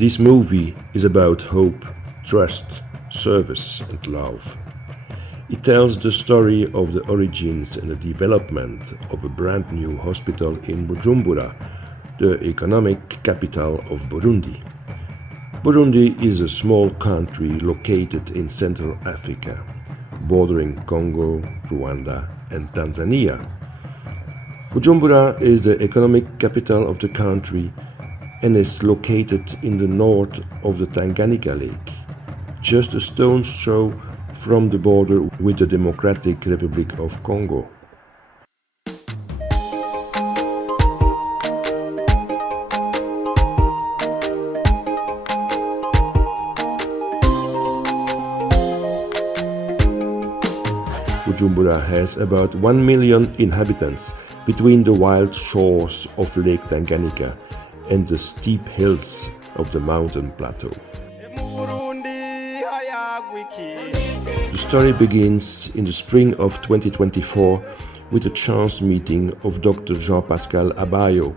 This movie is about hope, trust, service and love. It tells the story of the origins and the development of a brand new hospital in Bujumbura, the economic capital of Burundi. Burundi is a small country located in Central Africa, bordering Congo, Rwanda and Tanzania. Bujumbura is the economic capital of the country and is located in the north of the Tanganyika Lake, just a stone's throw from the border with the Democratic Republic of Congo. Bujumbura has about 1 million inhabitants between the wild shores of Lake Tanganyika and the steep hills of the mountain plateau. The story begins in the spring of 2024 with a chance meeting of Dr. Jean-Pascal Abayo,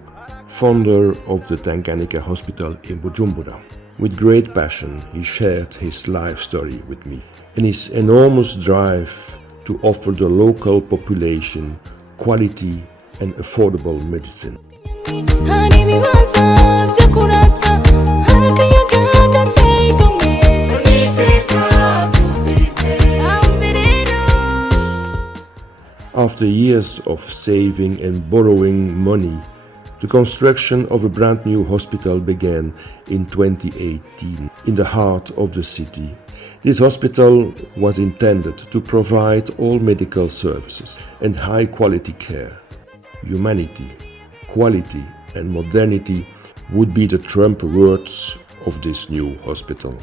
founder of the Tanganyika Hospital in Bujumbura. With great passion, he shared his life story with me and his enormous drive to offer the local population quality and affordable medicine. After years of saving and borrowing money, the construction of a brand new hospital began in 2018 in the heart of the city. This hospital was intended to provide all medical services and high-quality care. Humanity, quality and modernity would be the trump words of this new hospital.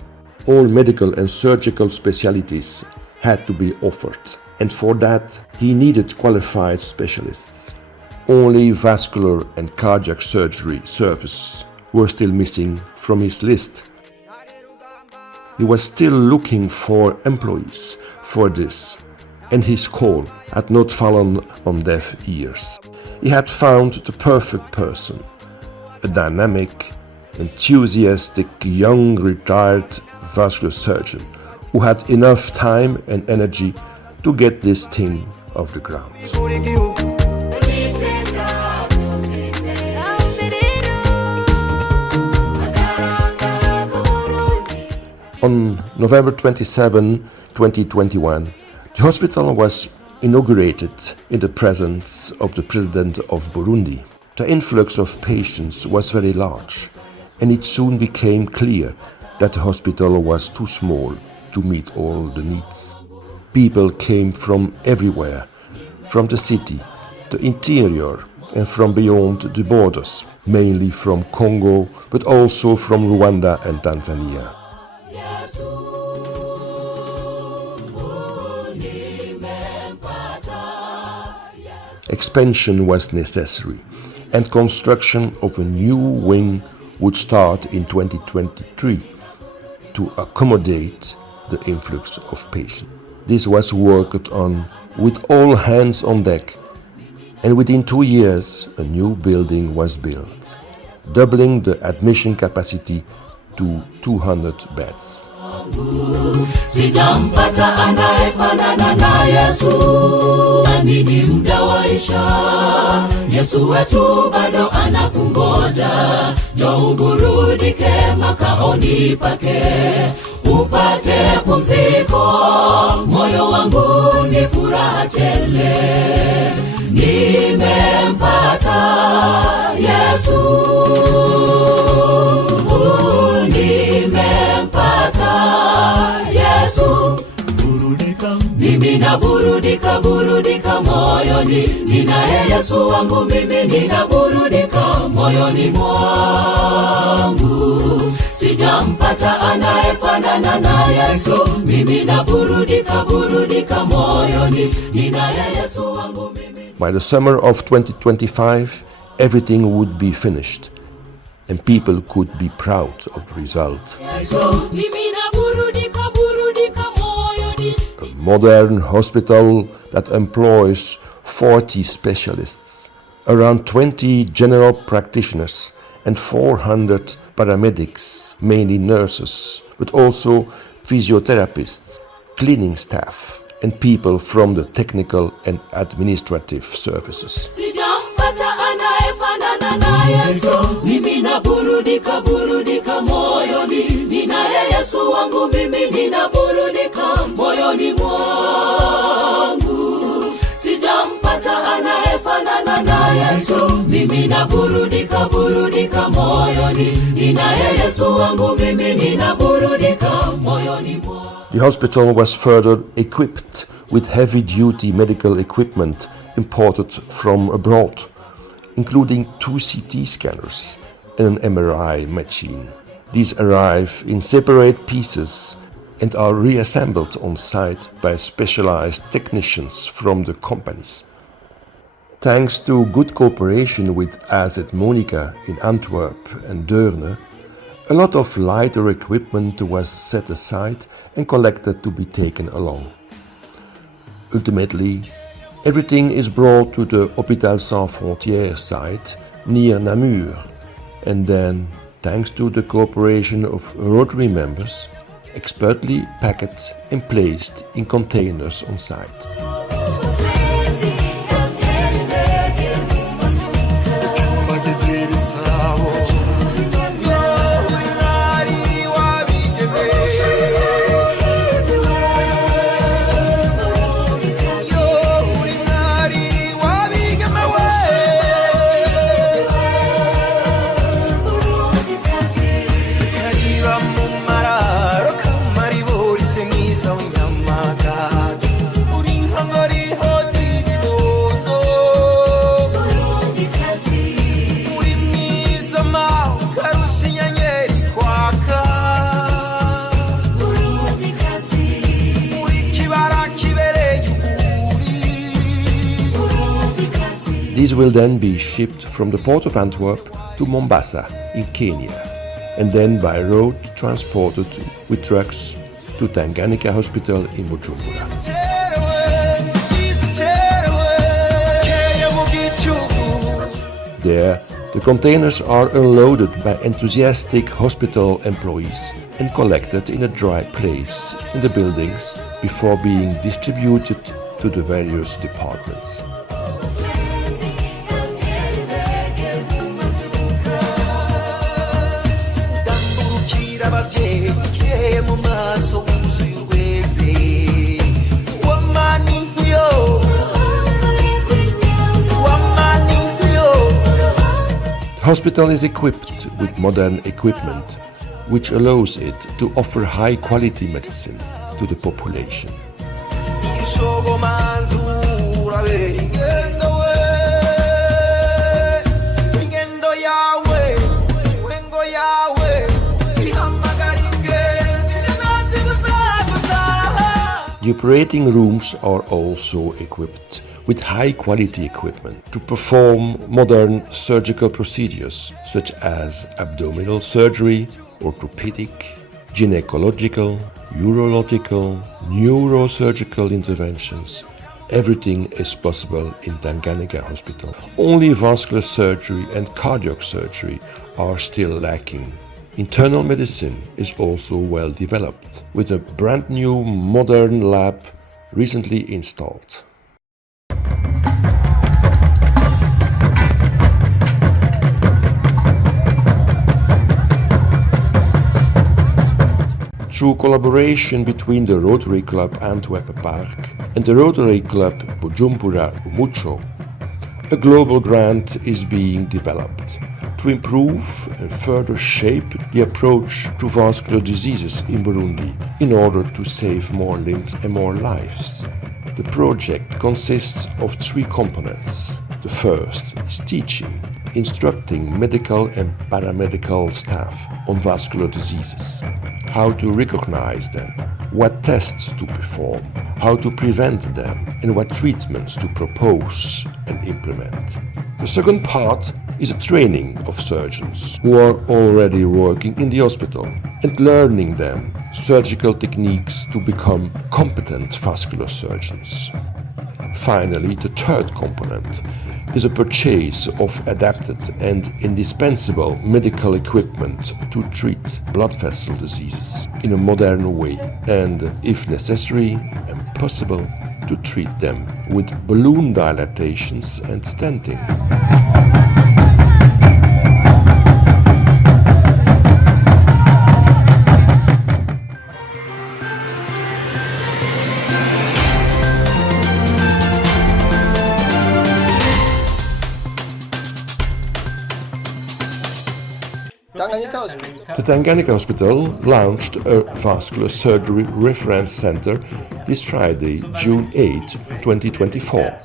All medical and surgical specialties had to be offered, and for that he needed qualified specialists. Only vascular and cardiac surgery services were still missing from his list. He was still looking for employees for this, and his call had not fallen on deaf ears. He had found the perfect person, a dynamic, enthusiastic young retired vascular surgeon who had enough time and energy to get this thing off the ground. On November 27, 2021, the hospital was inaugurated in the presence of the President of Burundi. The influx of patients was very large, and it soon became clear that the hospital was too small to meet all the needs. People came from everywhere, from the city, the interior, and from beyond the borders, mainly from Congo, but also from Rwanda and Tanzania. Expansion was necessary, and construction of a new wing would start in 2023 to accommodate the influx of patients. This was worked on with all hands on deck, and within 2 years a new building was built, doubling the admission capacity to 200 beds. Sijampata anayefanana na Yesu, nini mdawaisha? Yesu wetu bado anakungoja, njoo uburudike makaoni pake, upate pumziko, moyo wangu ni furaha tele, nimempata Yesu. Mimi naburudika, burudika moyoni, ninaye Yesu wangu, mimi ninaburudika moyoni mwangu. Sijampata anayefanana na Yesu, mimi naburudika, burudika moyoni, ninaye Yesu wangu, mimi. By the summer of 2025, everything would be finished, and people could be proud of the result. A modern hospital that employs 40 specialists, around 20 general practitioners and 400 paramedics, mainly nurses, but also physiotherapists, cleaning staff, and people from the technical and administrative services. Sijampata anayefanana na Yesu, mimi naburudika moyoni, ninaye Yesu wangu, mimi ninaburudika moyoni mwangu. Sijampata anayefanana na Yesu, mimi naburudika moyoni, ninaye Yesu wangu, mimi ninaburudika moyoni mwangu. The hospital was further equipped with heavy-duty medical equipment imported from abroad, including 2 CT scanners and an MRI machine. These arrive in separate pieces and are reassembled on site by specialized technicians from the companies. Thanks to good cooperation with AZ Monica in Antwerp and Deurne, a lot of lighter equipment was set aside and collected to be taken along. Ultimately, everything is brought to the Hôpital Sans Frontières site near Namur, and then, thanks to the cooperation of Rotary members, expertly packed and placed in containers on site. These will then be shipped from the port of Antwerp to Mombasa in Kenya, and then by road transported with trucks to Tanganyika Hospital in Bujumbura. There, the containers are unloaded by enthusiastic hospital employees and collected in a dry place in the buildings before being distributed to the various departments. The hospital is equipped with modern equipment, which allows it to offer high-quality medicine to the population. The operating rooms are also equipped with high-quality equipment to perform modern surgical procedures such as abdominal surgery, orthopedic, gynecological, urological, neurosurgical interventions. Everything is possible in Tanganyika Hospital. Only vascular surgery and cardiac surgery are still lacking. Internal medicine is also well developed, with a brand new modern lab recently installed. Through collaboration between the Rotary Club Antwerp Park and the Rotary Club Bujumbura Umucho, a global grant is being developed to improve and further shape the approach to vascular diseases in Burundi in order to save more limbs and more lives. The project consists of 3 components. The first is teaching, instructing medical and paramedical staff on vascular diseases, how to recognize them, what tests to perform, how to prevent them, and what treatments to propose and implement. The second part is a training of surgeons who are already working in the hospital and learning them surgical techniques to become competent vascular surgeons. Finally, the third component is a purchase of adapted and indispensable medical equipment to treat blood vessel diseases in a modern way and, if necessary and possible, to treat them with balloon dilatations and stenting. The Tanganyika Hospital launched a vascular surgery reference center this Friday, June 8, 2024.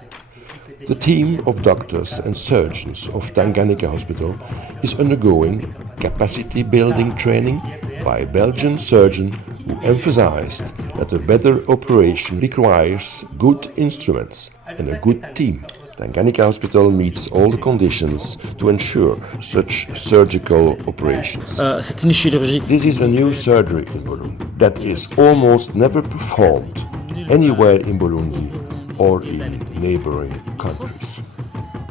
The team of doctors and surgeons of Tanganyika Hospital is undergoing capacity building training by a Belgian surgeon who emphasized that a better operation requires good instruments and a good team. Tanganyika Hospital meets all the conditions to ensure such surgical operations. C'est une chirurgie. This is a new surgery in Burundi that is almost never performed anywhere in Burundi or in neighboring countries.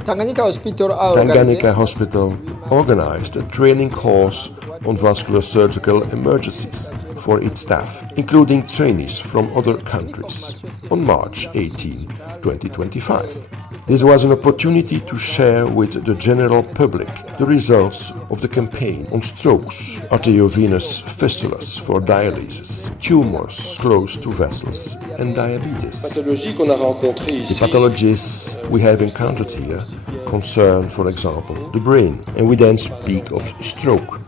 Tanganyika Hospital organized a training course on vascular surgical emergencies for its staff, including trainees from other countries, on March 18, 2025. This was an opportunity to share with the general public the results of the campaign on strokes, arteriovenous fistulas for dialysis, tumors close to vessels, and diabetes. The pathologies we have encountered here concern, for example, the brain, and we then speak of stroke.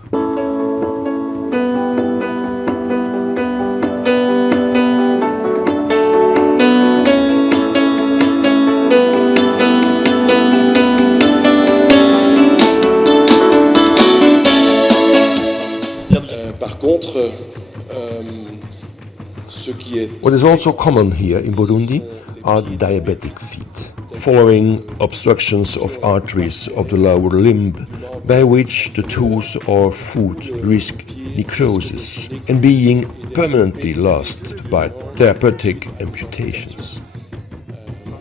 What is also common here in Burundi are diabetic feet, following obstructions of arteries of the lower limb, by which the toes or foot risk necrosis and being permanently lost by therapeutic amputations.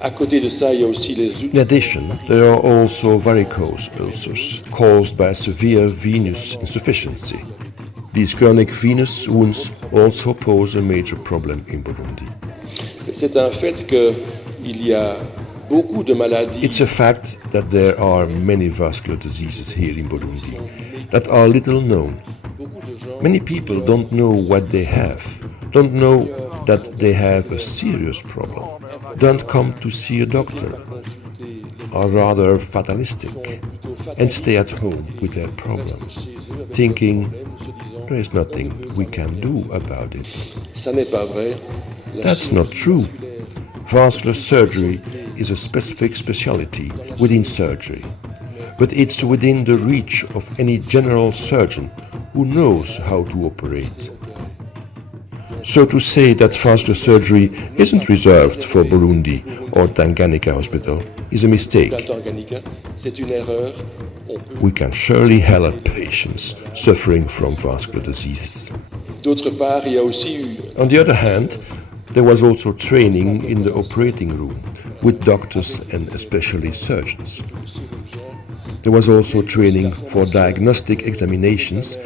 In addition, there are also varicose ulcers caused by severe venous insufficiency. These chronic venous wounds also pose a major problem in Burundi. It's a fact that there are many vascular diseases here in Burundi that are little known. Many people don't know what they have, don't know that they have a serious problem, don't come to see a doctor, are rather fatalistic, and stay at home with their problem, thinking there is nothing we can do about it. That's not true. Vascular surgery is a specific specialty within surgery, but it's within the reach of any general surgeon who knows how to operate. So to say that vascular surgery isn't reserved for Burundi or Tanganyika Hospital is a mistake. We can surely help patients suffering from vascular diseases. On the other hand, there was also training in the operating room with doctors and especially surgeons. There was also training for diagnostic examinations,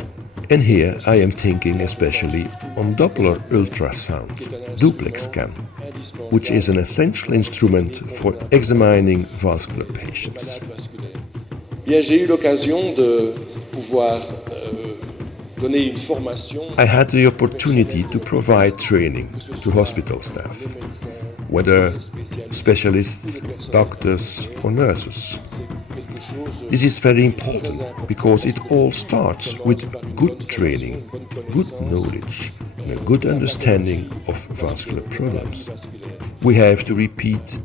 and here I am thinking especially on Doppler ultrasound, duplex scan, which is an essential instrument for examining vascular patients. I had the opportunity to provide training to hospital staff, whether specialists, doctors or nurses. This is very important because it all starts with good training, good knowledge, and a good understanding of vascular problems. We have to repeat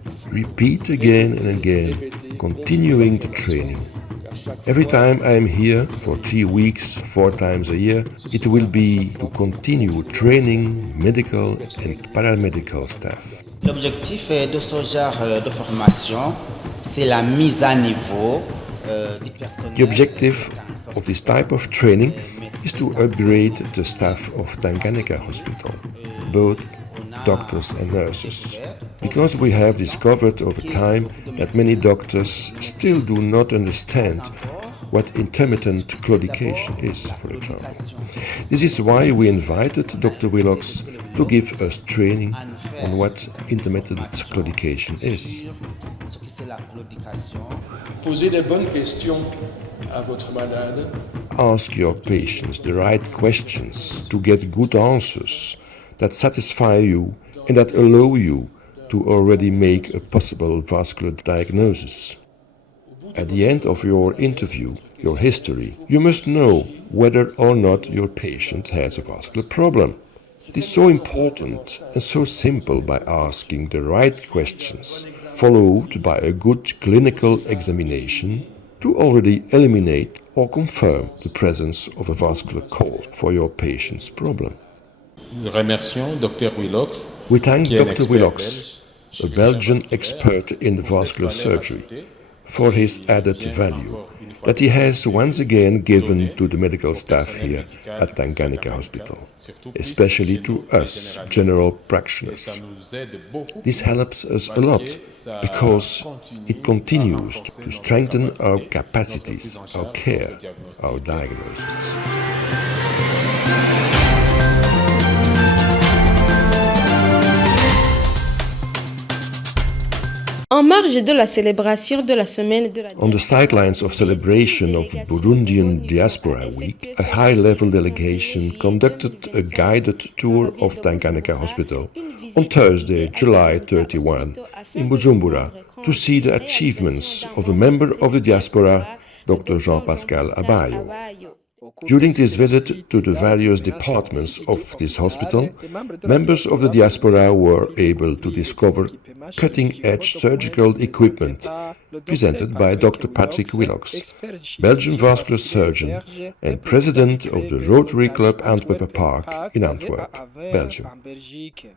again and again, continuing the training. Every time I am here for 3 weeks, 4 times a year, it will be to continue training medical and paramedical staff. L'objectif de ce genre de formation, c'est la mise à niveau du personnel. The objective of this type of training is to upgrade the staff of Tanganyika Hospital, both doctors and nurses, because we have discovered over time that many doctors still do not understand what intermittent claudication is, for example. This is why we invited Dr. Willocks to give us training on what intermittent claudication is. Posez les bonnes questions à votre malade. Ask your patients the right questions to get good answers that satisfy you and that allow you to already make a possible vascular diagnosis. At the end of your interview, your history, you must know whether or not your patient has a vascular problem. It is so important and so simple by asking the right questions, followed by a good clinical examination to already eliminate or confirm the presence of a vascular cause for your patient's problem. Nous remercions Dr. Willocks. We thank Dr. Willocks, a Belgian expert in vascular surgery, for his added value that he has once again given to the medical staff here at Tanganyika Hospital, especially to us, general practitioners. This helps us a lot because it continues to strengthen our capacities, our care, our diagnosis. En marge de la célébration de la semaine de la On the sidelines of celebration of Burundian Diaspora Week, a high-level delegation conducted a guided tour of Tanganyika Hospital on Thursday, July 31, in Bujumbura, to see the achievements of a member of the diaspora, Dr. Jean-Pascal Abayo. During this visit to the various departments of this hospital, members of the diaspora were able to discover cutting-edge surgical equipment presented by Dr. Patrick Willocks, Belgian vascular surgeon and president of the Rotary Club Antwerp Park in Antwerp, Belgium.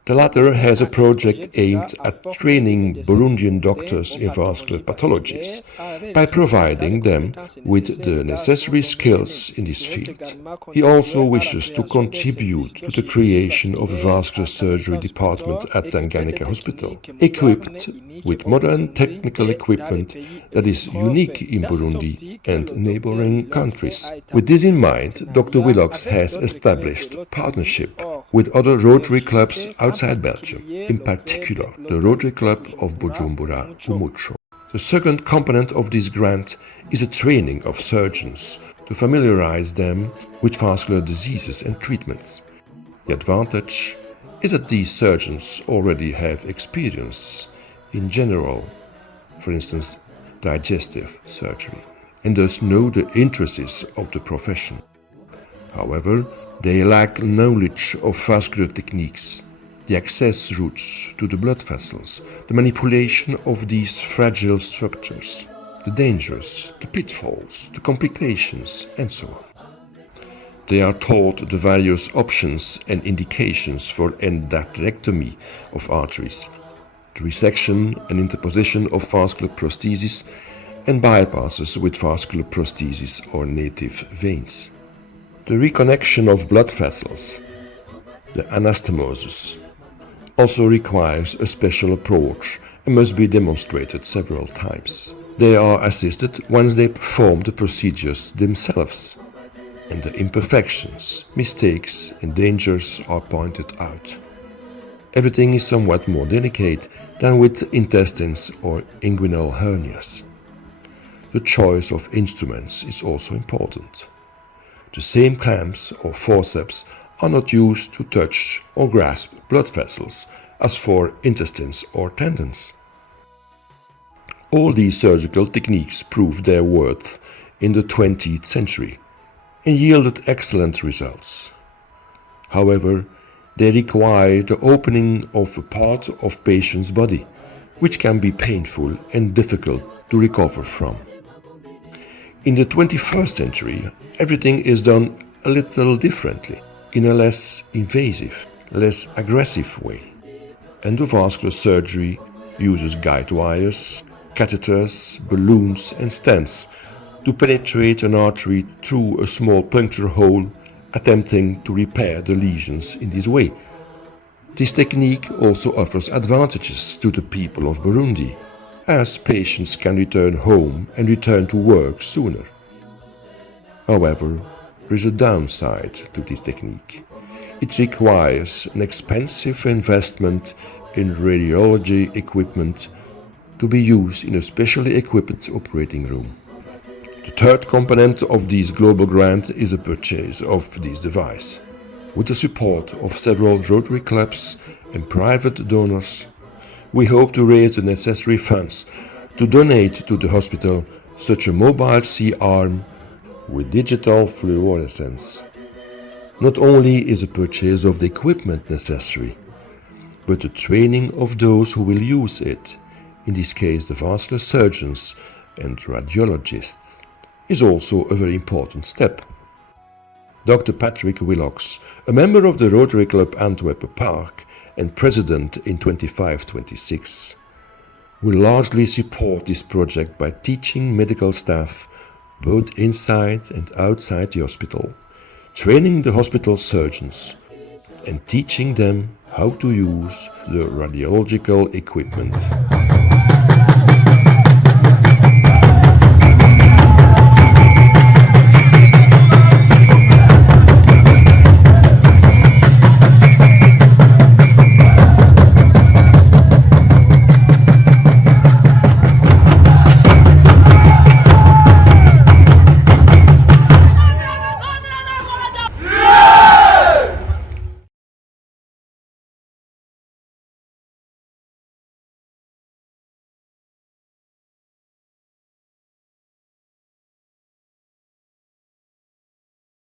The latter has a project aimed at training Burundian doctors in vascular pathologies by providing them with the necessary skills in this field. He also wishes to contribute to the creation of a vascular surgery department at Tanganyika Hospital, equipped with modern technical equipment that is unique in Burundi and neighboring countries. With this in mind, Dr. Willocks has established partnership with other Rotary clubs outside Belgium, in particular the Rotary Club of Bujumbura, Umucho. The second component of this grant is a training of surgeons to familiarize them with vascular diseases and treatments. The advantage is that these surgeons already have experience in general, for instance, digestive surgery, and thus know the intricacies of the profession. However, they lack knowledge of vascular techniques, the access routes to the blood vessels, the manipulation of these fragile structures, the dangers, the pitfalls, the complications, and so on. They are taught the various options and indications for endarterectomy of arteries, the resection and interposition of vascular prostheses, and bypasses with vascular prostheses or native veins. The reconnection of blood vessels, the anastomosis, also requires a special approach and must be demonstrated several times. They are assisted once they perform the procedures themselves, and the imperfections, mistakes, and dangers are pointed out. Everything is somewhat more delicate than with intestines or inguinal hernias. The choice of instruments is also important. The same clamps or forceps are not used to touch or grasp blood vessels as for intestines or tendons. All these surgical techniques proved their worth in the 20th century and yielded excellent results. However, they require the opening of a part of patient's body, which can be painful and difficult to recover from. In the 21st century, everything is done a little differently, in a less invasive, less aggressive way. Endovascular surgery uses guide wires, catheters, balloons, and stents to penetrate an artery through a small puncture hole, attempting to repair the lesions in this way. This technique also offers advantages to the people of Burundi, as patients can return home and return to work sooner. However, there is a downside to this technique. It requires an expensive investment in radiology equipment to be used in a specially equipped operating room. The third component of this global grant is the purchase of this device. With the support of several Rotary clubs and private donors, we hope to raise the necessary funds to donate to the hospital such a mobile C-arm with digital fluorescence. Not only is the purchase of the equipment necessary, but the training of those who will use it, in this case the vascular surgeons and radiologists, is also a very important step. Dr. Patrick Willox, a member of the Rotary Club Antwerp Park and president in 25-26, will largely support this project by teaching medical staff both inside and outside the hospital, training the hospital surgeons, and teaching them how to use the radiological equipment.